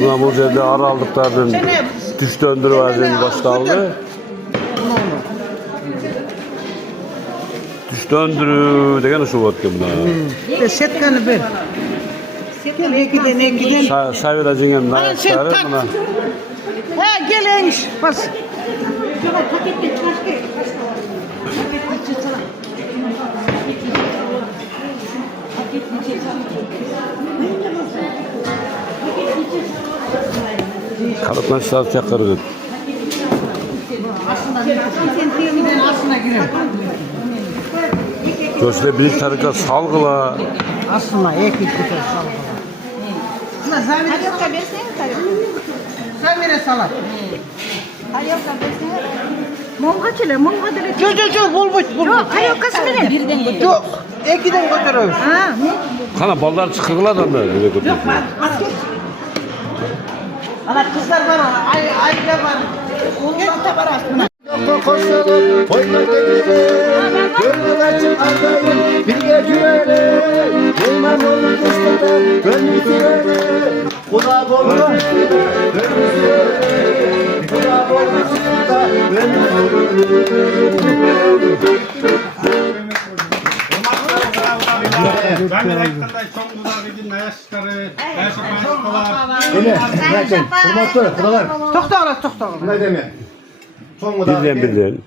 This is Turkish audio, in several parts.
Buna bu жерде аралдықтардың түш döndürü vaziyeti başlandı. Түш döndürü деген şu vatken buna. Setkani bir. Gel ekiden. Sayıra cingen nayakları buna. Ha gel bas. Kalıplaşlar çakırdı. Göçle bir tarikat salgıla. Aslında iki salgıla. Sen vere salat. Monga çile, monga dile. Yok, bulmuş. Yok, ayokası bile. Birden götür. Yok, ekiden götürüyoruz. Ha, Kana ballar çıkırlar da mı? Öyle götürüyor. Ana kızlar var, ayda var. Onlar da var aslında. Koşalım, oyna gelin, gönlün açık aldayım, birge güvenin, Yılmaz olur kısmında, gönlü güvenin, kulak olur kısmında, gönlü güvenin, kulak olur kısmında, gönlü güvenin. Ben elektrikten çok güzel bir gün yaşları, yaşamışlar. Öyle, bırakın, kurmatlı, kudalar, Tokta. ne demek? Son kudalar. Bildiğin.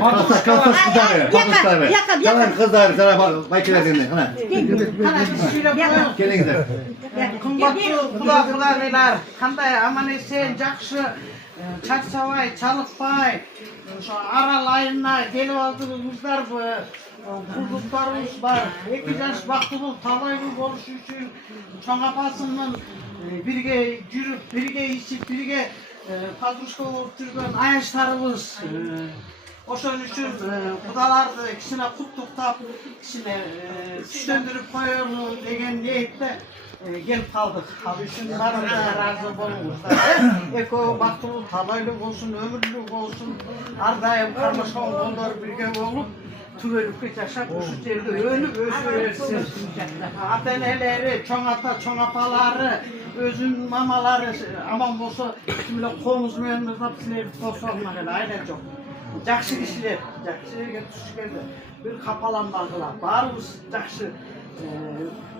Kalsas kudalar, bakışlar. Tamam kızlar, sana makinelerini, hana. Gelin gidelim. Kımbatlı kulaklarlar, kanday aman esen, jakşı, çarçavay, çalıkbay, şu aralayına gelip aldığımızlar bu. Kulduklarımız var. İki yaş baktığımız talaylı oluş için çoğ apasının birge yürüp, birge içip, birge patruşka olup durgan ayaşlarımız. Oşun için kudalardı ikisine kutluktap, ikisine süş döndürüp koyalım degen niyetle gelip kaldık. Abi üçün barına razı olmuşlar. Eko baktığımız talaylı olsun, ömürlük olsun, ardayım karmaşan kollar birge olup tüvelükle yaşap şu yerde önüp ösürersin. Ateneleri, çoğ ata, çoğ apaları, özün mamaları aman bolsa kimle komuz mühendis hapsileri tosolmak ele aynen çok. Jakşı kişiler, jakşıya düşkende bir kapalanmadılar. Barımız jakşı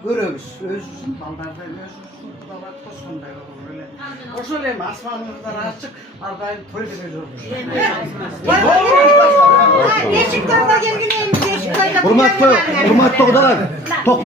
görüyoruz. Özün baldarda özün kudalar toskunday olur öyle. O söyleyeyim asmanımızdan açık, ardayım toy veriyormuş. Beşiktaş'a gelgileyim, Beşiktaş'a. Kurmatlı kudalar.